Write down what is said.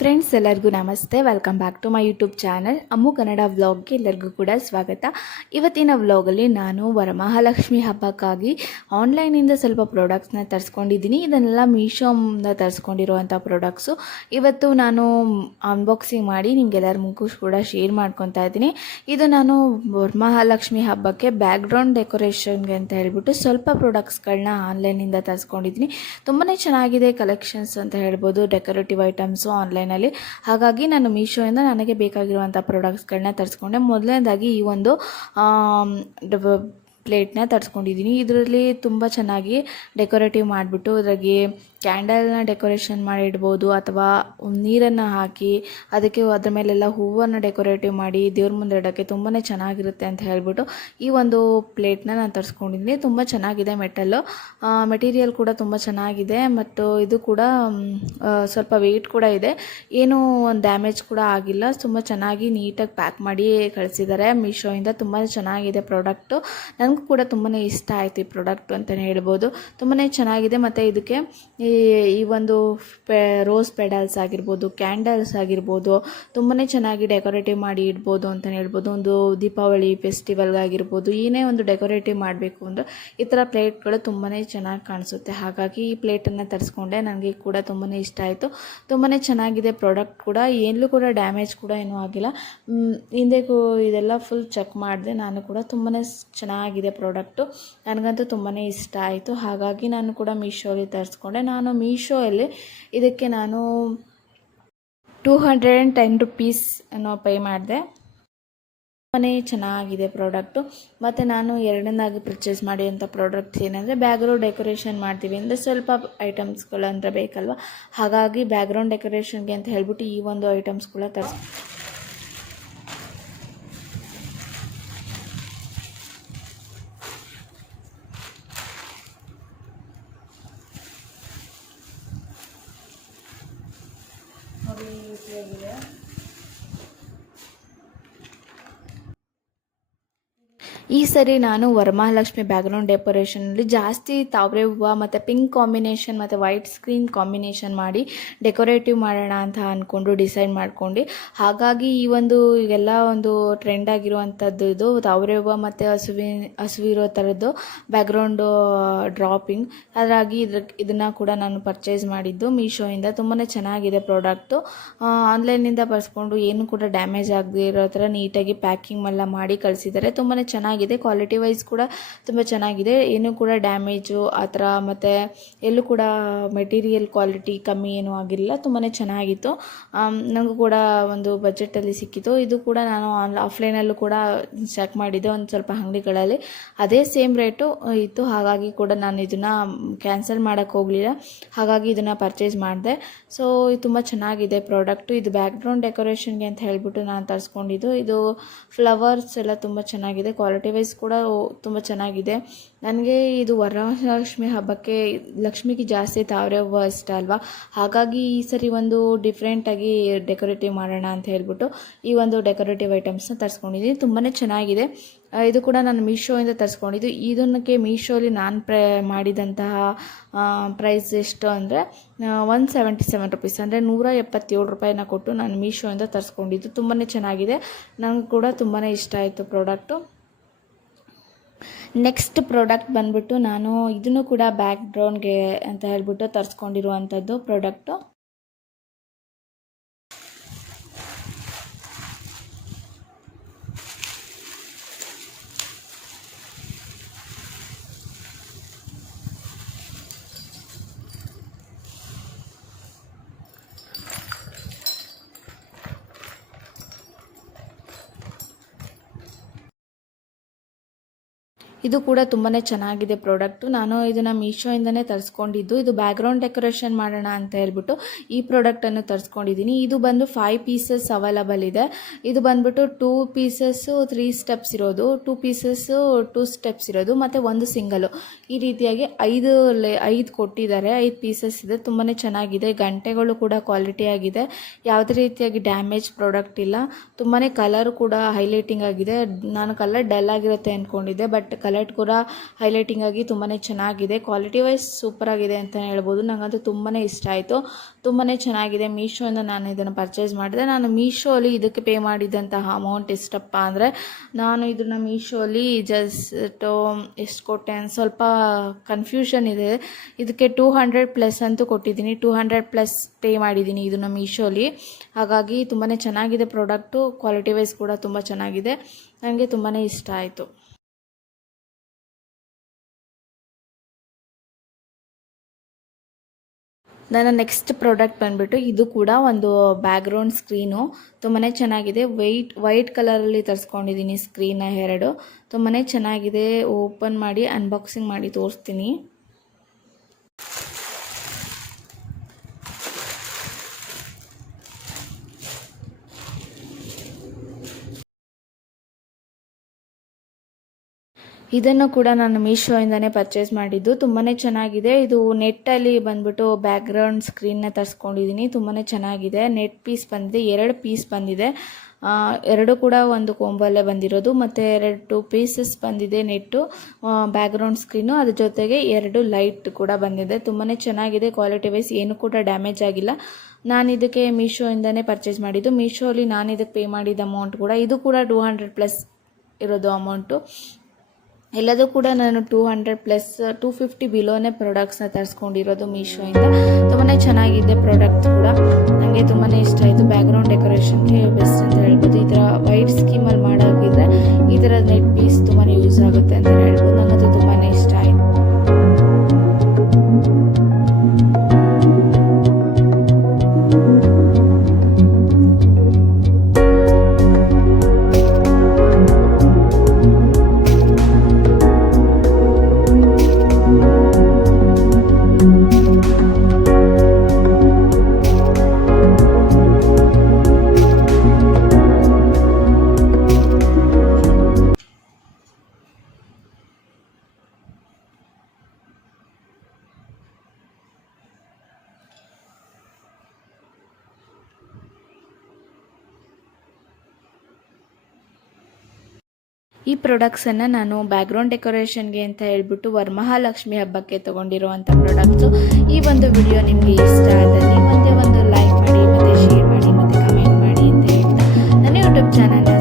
Friends, ಎಲ್ಲರಿಗೂ ನಮಸ್ತೆ. Welcome back to my YouTube channel Ammu Kannada ವ್ಲಾಗ್ಗೆ ಎಲ್ಲರಿಗೂ ಕೂಡ ಸ್ವಾಗತ. ಇವತ್ತಿನ ವ್ಲಾಗಲ್ಲಿ ನಾನು ವರಮಹಾಲಕ್ಷ್ಮಿ ಹಬ್ಬಕ್ಕಾಗಿ ಆನ್ಲೈನಿಂದ ಸ್ವಲ್ಪ ಪ್ರಾಡಕ್ಟ್ಸ್ನ ತರಿಸ್ಕೊಂಡಿದ್ದೀನಿ. ಇದನ್ನೆಲ್ಲ ಮೀಶೋಯಿಂದ ತರಿಸ್ಕೊಂಡಿರುವಂಥ ಪ್ರಾಡಕ್ಟ್ಸು. ಇವತ್ತು ನಾನು ಅನ್ಬಾಕ್ಸಿಂಗ್ ಮಾಡಿ ನಿಮಗೆಲ್ಲರಿಗೂ ಕೂಡ ಶೇರ್ ಮಾಡ್ಕೊತಾ ಇದ್ದೀನಿ. ಇದು ನಾನು ವರಮಹಾಲಕ್ಷ್ಮಿ ಹಬ್ಬಕ್ಕೆ ಬ್ಯಾಕ್ಗ್ರೌಂಡ್ ಡೆಕೋರೇಷನ್ಗೆ ಅಂತ ಹೇಳ್ಬಿಟ್ಟು ಸ್ವಲ್ಪ ಪ್ರಾಡಕ್ಟ್ಸ್ಗಳನ್ನ ಆನ್ಲೈನಿಂದ ತರಿಸ್ಕೊಂಡಿದ್ದೀನಿ. ತುಂಬಾ ಚೆನ್ನಾಗಿದೆ ಕಲೆಕ್ಷನ್ಸ್ ಅಂತ ಹೇಳ್ಬೋದು, ಡೆಕೋರೇಟಿವ್ ಐಟಮ್ಸು ಆನ್ಲೈನಲ್ಲಿ. ಹಾಗಾಗಿ ನಾನು ಮೀಶೋಯಿಂದ ನನಗೆ ಬೇಕಾಗಿರುವಂಥ ಪ್ರಾಡಕ್ಟ್ಸ್ಗಳನ್ನ ತರಿಸ್ಕೊಂಡೆ. ಮೊದಲನೇದಾಗಿ ಈ ಒಂದು ಪ್ಲೇಟ್ನ ತರಿಸ್ಕೊಂಡಿದ್ದೀನಿ. ಇದರಲ್ಲಿ ತುಂಬ ಚೆನ್ನಾಗಿ ಡೆಕೋರೇಟಿವ್ ಮಾಡಿಬಿಟ್ಟು ಅದ್ರಾಗೆ ಕ್ಯಾಂಡಲ್ನ ಡೆಕೋರೇಷನ್ ಮಾಡಿ ಇಡ್ಬೋದು, ಅಥವಾ ನೀರನ್ನು ಹಾಕಿ ಅದಕ್ಕೆ ಅದ್ರ ಮೇಲೆಲ್ಲ ಹೂವನ್ನು ಡೆಕೋರೇಟಿವ್ ಮಾಡಿ ದೇವ್ರ ಮುಂದೆ ಇಡೋಕ್ಕೆ ತುಂಬಾ ಚೆನ್ನಾಗಿರುತ್ತೆ ಅಂತ ಹೇಳ್ಬಿಟ್ಟು ಈ ಒಂದು ಪ್ಲೇಟ್ನ ನಾನು ತರಿಸ್ಕೊಂಡಿದ್ದೀನಿ. ತುಂಬ ಚೆನ್ನಾಗಿದೆ, ಮೆಟೀರಿಯಲ್ ಕೂಡ ತುಂಬ ಚೆನ್ನಾಗಿದೆ, ಮತ್ತು ಇದು ಕೂಡ ಸ್ವಲ್ಪ ವೆಯ್ಟ್ ಕೂಡ ಇದೆ, ಏನೂ ಒಂದು ಡ್ಯಾಮೇಜ್ ಕೂಡ ಆಗಿಲ್ಲ. ತುಂಬ ಚೆನ್ನಾಗಿ ನೀಟಾಗಿ ಪ್ಯಾಕ್ ಮಾಡಿ ಕಳಿಸಿದ್ದಾರೆ ಮೀಶೋಯಿಂದ. ತುಂಬಾ ಚೆನ್ನಾಗಿದೆ ಪ್ರಾಡಕ್ಟು, ನನಗೂ ಕೂಡ ತುಂಬಾ ಇಷ್ಟ ಆಯಿತು ಈ ಪ್ರಾಡಕ್ಟು ಅಂತಲೇ ಹೇಳ್ಬೋದು. ತುಂಬಾ ಚೆನ್ನಾಗಿದೆ. ಮತ್ತು ಇದಕ್ಕೆ ಈ ಒಂದು ರೋಸ್ ಪೆಡಲ್ಸ್ ಆಗಿರ್ಬೋದು, ಕ್ಯಾಂಡಲ್ಸ್ ಆಗಿರ್ಬೋದು, ತುಂಬಾ ಚೆನ್ನಾಗಿ ಡೆಕೋರೇಟಿವ್ ಮಾಡಿ ಇಡ್ಬೋದು ಅಂತಲೇ ಹೇಳ್ಬೋದು. ಒಂದು ದೀಪಾವಳಿ ಫೆಸ್ಟಿವಲ್ಗಾಗಿರ್ಬೋದು, ಏನೇ ಒಂದು ಡೆಕೋರೇಟಿವ್ ಮಾಡಬೇಕು ಅಂದರೆ ಈ ಥರ ಪ್ಲೇಟ್ಗಳು ತುಂಬಾ ಚೆನ್ನಾಗಿ ಕಾಣಿಸುತ್ತೆ. ಹಾಗಾಗಿ ಈ ಪ್ಲೇಟನ್ನು ತರಿಸ್ಕೊಂಡೆ. ನನಗೆ ಕೂಡ ತುಂಬಾ ಇಷ್ಟ ಆಯಿತು. ತುಂಬಾ ಚೆನ್ನಾಗಿದೆ ಪ್ರಾಡಕ್ಟ್ ಕೂಡ, ಎಲ್ಲೂ ಕೂಡ ಡ್ಯಾಮೇಜ್ ಕೂಡ ಏನೂ ಆಗಿಲ್ಲ. ಹಿಂದೆ ಇದೆಲ್ಲ ಫುಲ್ ಚೆಕ್ ಮಾಡಿದೆ ನಾನು ಕೂಡ. ತುಂಬಾ ಚೆನ್ನಾಗಿದೆ ಪ್ರಾಡಕ್ಟು, ನನಗಂತೂ ತುಂಬಾ ಇಷ್ಟ ಆಯಿತು. ಹಾಗಾಗಿ ನಾನು ಕೂಡ ಮೀಶೋಲಿ ತರಿಸ್ಕೊಂಡೆ. ನಾನು ಮೀಶೋಯಲ್ಲಿ ಇದಕ್ಕೆ ನಾನು 210 rupees ಪೇ ಮಾಡಿದೆ. ತುಂಬಾ ಚೆನ್ನಾಗಿದೆ ಪ್ರಾಡಕ್ಟು. ಮತ್ತು ನಾನು ಎರಡನೇದಾಗಿ ಪರ್ಚೇಸ್ ಮಾಡಿದಂಥ ಪ್ರಾಡಕ್ಟ್ಸ್ ಏನಂದರೆ, ಬ್ಯಾಕ್ಗ್ರೌಂಡ್ ಡೆಕೋರೇಷನ್ ಮಾಡ್ತೀವಿ ಅಂದರೆ ಸ್ವಲ್ಪ ಐಟಮ್ಸ್ಗಳು ಅಂದರೆ ಬೇಕಲ್ವ. ಹಾಗಾಗಿ ಬ್ಯಾಕ್ಗ್ರೌಂಡ್ ಡೆಕೋರೇಷನ್ಗೆ ಅಂತ ಹೇಳ್ಬಿಟ್ಟು ಈ ಒಂದು ಐಟಮ್ಸ್ಗಳ ತರಿಸ್ಕೊಂಡಿದ್ದೀನಿ. ಈ ಸರಿ ನಾನು ವರಮಹಾಲಕ್ಷ್ಮಿ ಬ್ಯಾಕ್ಗ್ರೌಂಡ್ ಡೆಕೋರೇಷನಲ್ಲಿ ಜಾಸ್ತಿ ತಾವರೆ ಹೂವು ಮತ್ತು ಪಿಂಕ್ ಕಾಂಬಿನೇಷನ್ ಮತ್ತು ವೈಟ್ ಸ್ಕ್ರೀನ್ ಕಾಂಬಿನೇಷನ್ ಮಾಡಿ ಡೆಕೋರೇಟಿವ್ ಮಾಡೋಣ ಅಂತ ಅಂದ್ಕೊಂಡು ಡಿಸೈಡ್ ಮಾಡ್ಕೊಂಡು, ಹಾಗಾಗಿ ಈ ಒಂದು ಈಗೆಲ್ಲ ಒಂದು ಟ್ರೆಂಡ್ ಆಗಿರುವಂಥದ್ದು ಇದು ತಾವರೆ ಹೂವು ಮತ್ತು ಹಸುವಿರೋ ಥರದ್ದು ಬ್ಯಾಕ್ಗ್ರೌಂಡು ಡ್ರಾಪಿಂಗ್. ಹಾಗಾಗಿ ಇದನ್ನು ಕೂಡ ನಾನು ಪರ್ಚೇಸ್ ಮಾಡಿದ್ದು ಮೀಶೋಯಿಂದ. ತುಂಬಾ ಚೆನ್ನಾಗಿದೆ ಪ್ರಾಡಕ್ಟು. ಆನ್ಲೈನಿಂದ ಬರ್ಸ್ಕೊಂಡು ಏನು ಕೂಡ ಡ್ಯಾಮೇಜ್ ಆಗದೆ ಇರೋ ಥರ ನೀಟಾಗಿ ಪ್ಯಾಕಿಂಗ್ ಎಲ್ಲ ಮಾಡಿ ಕಳಿಸಿದ್ದಾರೆ. ತುಂಬಾ ಚೆನ್ನಾಗಿದೆ, ಕ್ವಾಲಿಟಿ ವೈಸ್ ಕೂಡ ತುಂಬ ಚೆನ್ನಾಗಿದೆ, ಏನೂ ಕೂಡ ಡ್ಯಾಮೇಜು ಆ ಥರ ಮತ್ತು ಎಲ್ಲೂ ಕೂಡ ಮೆಟೀರಿಯಲ್ ಕ್ವಾಲಿಟಿ ಕಮ್ಮಿ ಏನೂ ಆಗಿಲ್ಲ. ತುಂಬಾ ಚೆನ್ನಾಗಿತ್ತು, ನನಗೂ ಕೂಡ ಒಂದು ಬಜೆಟಲ್ಲಿ ಸಿಕ್ಕಿತು. ಇದು ಕೂಡ ನಾನು ಆಫ್ಲೈನಲ್ಲೂ ಕೂಡ ಚೆಕ್ ಮಾಡಿದ್ದೆ ಒಂದು ಸ್ವಲ್ಪ ಅಂಗಡಿಗಳಲ್ಲಿ, ಅದೇ ಸೇಮ್ ರೇಟು ಇತ್ತು. ಹಾಗಾಗಿ ಕೂಡ ನಾನು ಇದನ್ನು ಕ್ಯಾನ್ಸಲ್ ಮಾಡೋಕ್ಕೆ ಹೋಗಲಿಲ್ಲ, ಹಾಗಾಗಿ ಇದನ್ನು ಪರ್ಚೇಸ್ ಮಾಡಿದೆ. ಸೊ ಇದು ತುಂಬ ಚೆನ್ನಾಗಿದೆ ಪ್ರಾಡಕ್ಟು. ಇದು ಬ್ಯಾಕ್ಗ್ರೌಂಡ್ ಡೆಕೋರೇಷನ್ಗೆ ಅಂತ ಹೇಳ್ಬಿಟ್ಟು ನಾನು ತರಿಸ್ಕೊಂಡಿದ್ದು. ಇದು ಫ್ಲವರ್ಸ್ ಎಲ್ಲ ತುಂಬ ಚೆನ್ನಾಗಿದೆ, ಕ್ವಾಲಿಟಿ ವೈಸ್ ಕೂಡ ತುಂಬ ಚೆನ್ನಾಗಿದೆ. ನನಗೆ ಇದು ವರಮಹಾಲಕ್ಷ್ಮಿ ಹಬ್ಬಕ್ಕೆ ಲಕ್ಷ್ಮಿಗೆ ಜಾಸ್ತಿ ತಾವರೆ ಹೂವು ಇಷ್ಟ ಅಲ್ವಾ, ಹಾಗಾಗಿ ಈ ಸರಿ ಒಂದು ಡಿಫ್ರೆಂಟಾಗಿ ಡೆಕೋರೇಟಿವ್ ಮಾಡೋಣ ಅಂತ ಹೇಳ್ಬಿಟ್ಟು ಈ ಒಂದು ಡೆಕೋರೇಟಿವ್ ಐಟಮ್ಸ್ನ ತರಿಸ್ಕೊಂಡಿದ್ದೀನಿ. ತುಂಬಾ ಚೆನ್ನಾಗಿದೆ. ಇದು ಕೂಡ ನಾನು ಮೀಶೋಯಿಂದ ತರಿಸ್ಕೊಂಡಿದ್ದು. ಇದಕ್ಕೆ ಮೀಶೋಲಿ ನಾನು ಮಾಡಿದಂತಹ ಪ್ರೈಸ್ ಎಷ್ಟು ಅಂದರೆ 177 rupees, ಅಂದರೆ 177 ರೂಪಾಯಿನ ಕೊಟ್ಟು ನಾನು ಮೀಶೋಯಿಂದ ತರಿಸ್ಕೊಂಡಿದ್ದು. ತುಂಬಾ ಚೆನ್ನಾಗಿದೆ, ನನಗೆ ಕೂಡ ತುಂಬಾ ಇಷ್ಟ ಆಯಿತು ಪ್ರಾಡಕ್ಟು. ನೆಕ್ಸ್ಟ್ ಪ್ರಾಡಕ್ಟ್ ಬಂದ್ಬಿಟ್ಟು ನಾನು ಇದನ್ನು ಕೂಡ ಬ್ಯಾಕ್ಗ್ರೌಂಡ್ಗೆ ಅಂತ ಹೇಳ್ಬಿಟ್ಟು ತರಿಸ್ಕೊಂಡಿರುವಂಥದ್ದು ಪ್ರಾಡಕ್ಟು. ಇದು ಕೂಡ ತುಂಬಾ ಚೆನ್ನಾಗಿದೆ ಪ್ರಾಡಕ್ಟು. ನಾನು ಇದನ್ನು ಮೀಶೋಯಿಂದನೇ ತರಿಸ್ಕೊಂಡಿದ್ದು. ಇದು ಬ್ಯಾಕ್ಗ್ರೌಂಡ್ ಡೆಕೋರೇಷನ್ ಮಾಡೋಣ ಅಂತ ಹೇಳ್ಬಿಟ್ಟು ಈ ಪ್ರಾಡಕ್ಟನ್ನು ತರಿಸ್ಕೊಂಡಿದ್ದೀನಿ. ಇದು ಬಂದು 5 pieces ಅವೈಲಬಲ್ ಇದೆ. ಇದು ಬಂದ್ಬಿಟ್ಟು 2 pieces 3 steps ಇರೋದು, 2 pieces 2 steps ಇರೋದು, ಮತ್ತು ಒಂದು ಸಿಂಗಲು. ಈ ರೀತಿಯಾಗಿ 5 ಕೊಟ್ಟಿದ್ದಾರೆ. 5 pieces ಇದೆ. ತುಂಬಾ ಚೆನ್ನಾಗಿದೆ. ಗಂಟೆಗಳು ಕೂಡ ಕ್ವಾಲಿಟಿ ಆಗಿದೆ, ಯಾವುದೇ ರೀತಿಯಾಗಿ ಡ್ಯಾಮೇಜ್ ಪ್ರಾಡಕ್ಟ್ ಇಲ್ಲ. ತುಂಬಾ ಕಲರ್ ಕೂಡ ಹೈಲೈಟಿಂಗ್ ಆಗಿದೆ. ನಾನು ಕಲರ್ ಡಲ್ ಆಗಿರುತ್ತೆ ಅಂದ್ಕೊಂಡಿದ್ದೆ, ಬಟ್ ಕಲರ್ ಕೂಡ ಹೈಲೈಟಿಂಗ್ ಆಗಿ ತುಂಬಾ ಚೆನ್ನಾಗಿದೆ. ಕ್ವಾಲಿಟಿ ವೈಸ್ ಸೂಪರ್ ಆಗಿದೆ ಅಂತ ಹೇಳ್ಬೋದು. ನನಗಂತೂ ತುಂಬಾ ಇಷ್ಟ ಆಯಿತು, ತುಂಬಾ ಚೆನ್ನಾಗಿದೆ. ಮೀಶೋಯಿಂದ ನಾನು ಇದನ್ನು ಪರ್ಚೇಸ್ ಮಾಡಿದೆ. ನಾನು ಮೀಶೋಲಿ ಇದಕ್ಕೆ ಪೇ ಮಾಡಿದಂತಹ ಅಮೌಂಟ್ ಎಷ್ಟಪ್ಪ ಅಂದರೆ, ನಾನು ಇದನ್ನು ಮೀಶೋಲಿ ಜಸ್ಟ್ ಎಷ್ಟು ಕೊಟ್ಟೆ ಅಂತ ಸ್ವಲ್ಪ ಕನ್ಫ್ಯೂಷನ್ ಇದೆ. ಇದಕ್ಕೆ 200 ಪ್ಲಸ್ ಅಂತೂ ಕೊಟ್ಟಿದ್ದೀನಿ, 200 ಪ್ಲಸ್ ಪೇ ಮಾಡಿದ್ದೀನಿ ಇದನ್ನು ಮೀಶೋಲಿ. ಹಾಗಾಗಿ ತುಂಬಾ ಚೆನ್ನಾಗಿದೆ ಪ್ರಾಡಕ್ಟು, ಕ್ವಾಲಿಟಿ ವೈಸ್ ಕೂಡ ತುಂಬ ಚೆನ್ನಾಗಿದೆ. ನನಗೆ ತುಂಬಾ ಇಷ್ಟ ಆಯಿತು. ನನ್ನ ನೆಕ್ಸ್ಟ್ ಪ್ರಾಡಕ್ಟ್ ಬಂದುಬಿಟ್ಟು ಇದು ಕೂಡ ಒಂದು ಬ್ಯಾಕ್ಗ್ರೌಂಡ್ ಸ್ಕ್ರೀನು. ತುಂಬಾ ಚೆನ್ನಾಗಿದೆ. ವೈಟ್ ಕಲರಲ್ಲಿ ತರಿಸ್ಕೊಂಡಿದ್ದೀನಿ ಸ್ಕ್ರೀನ 2. ತುಂಬಾ ಚೆನ್ನಾಗಿದೆ. ಓಪನ್ ಮಾಡಿ ಅನ್ಬಾಕ್ಸಿಂಗ್ ಮಾಡಿ ತೋರಿಸ್ತೀನಿ. ಇದನ್ನು ಕೂಡ ನಾನು ಮೀಶೋಯಿಂದನೇ ಪರ್ಚೇಸ್ ಮಾಡಿದ್ದು. ತುಂಬಾ ಚೆನ್ನಾಗಿದೆ. ಇದು ನೆಟ್ಟಲ್ಲಿ ಬಂದ್ಬಿಟ್ಟು ಬ್ಯಾಕ್ಗ್ರೌಂಡ್ ಸ್ಕ್ರೀನ್ನ ತರಿಸ್ಕೊಂಡಿದ್ದೀನಿ. ತುಂಬಾ ಚೆನ್ನಾಗಿದೆ. ನೆಟ್ ಪೀಸ್ ಬಂದಿದೆ, 2 ಪೀಸ್ ಬಂದಿದೆ. 2 ಕೂಡ ಒಂದು ಕೊಂಬಲ್ಲೇ ಬಂದಿರೋದು, ಮತ್ತು 2 ಪೀಸಸ್ ಬಂದಿದೆ ನೆಟ್ಟು ಬ್ಯಾಕ್ಗ್ರೌಂಡ್ ಸ್ಕ್ರೀನು. ಅದ್ರ ಜೊತೆಗೆ 2 ಲೈಟ್ ಕೂಡ ಬಂದಿದೆ. ತುಂಬಾ ಚೆನ್ನಾಗಿದೆ. ಕ್ವಾಲಿಟಿ ವೈಸ್ ಏನು ಕೂಡ ಡ್ಯಾಮೇಜ್ ಆಗಿಲ್ಲ. ನಾನು ಇದಕ್ಕೆ ಮೀಶೋಯಿಂದನೇ ಪರ್ಚೇಸ್ ಮಾಡಿದ್ದು. ಮೀಶೋಲಿ ನಾನು ಇದಕ್ಕೆ ಪೇ ಮಾಡಿದ ಅಮೌಂಟ್ ಕೂಡ ಇದು ಕೂಡ 200 ಪ್ಲಸ್ ಇರೋದು ಅಮೌಂಟು. ಎಲ್ಲದೂ ಕೂಡ ನಾನು 200 ಪ್ಲಸ್ 250 ಬಿಲೋನೇ ಪ್ರಾಡಕ್ಟ್ಸ್ನ ತರಿಸ್ಕೊಂಡಿರೋದು ಮೀಶೋಯಿಂದ. ತುಂಬಾ ಚೆನ್ನಾಗಿದೆ ಪ್ರಾಡಕ್ಟ್ ಕೂಡ, ನನಗೆ ತುಂಬಾ ಇಷ್ಟ ಆಯಿತು. ಬ್ಯಾಕ್ಗ್ರೌಂಡ್ ಡೆಕೋರೇಷನ್ಗೆ ಬೆಸ್ಟ್ ಅಂತ ಹೇಳ್ಬೋದು. ಈ ಥರ ವೈಟ್ ಸ್ಕೀಮಲ್ಲಿ ಮಾಡೋಕ್ಕಿದ್ರೆ ಈ ಥರ ನೆಟ್ ಪೀಸ್ ತುಂಬಾ ಯೂಸ್ ಆಗುತ್ತೆ ಅಂತ ಹೇಳ್ಬೋದು. ನನಗಂತೂ ತುಂಬಾ ಇಷ್ಟ ಆಯಿತು. ಈ ಪ್ರಾಡಕ್ಟ್ಸನ್ನು ನಾನು ಬ್ಯಾಕ್ಗ್ರೌಂಡ್ ಡೆಕೋರೇಷನ್ಗೆ ಅಂತ ಹೇಳ್ಬಿಟ್ಟು ವರಮಹಾಲಕ್ಷ್ಮಿ ಹಬ್ಬಕ್ಕೆ ತೊಗೊಂಡಿರುವಂಥ ಪ್ರಾಡಕ್ಟ್ಸು. ಈ ಒಂದು ವಿಡಿಯೋ ನಿಮಗೆ ಇಷ್ಟ ಆದಲ್ಲಿ ಒಂದೇ ಒಂದು ಲೈಕ್ ಮಾಡಿ, ಮತ್ತು ಶೇರ್ ಮಾಡಿ, ಮತ್ತು ಕಮೆಂಟ್ ಮಾಡಿ ಅಂತ ಹೇಳ್ತಾ ನನ್ನ ಯೂಟ್ಯೂಬ್ ಚಾನಲ್ನ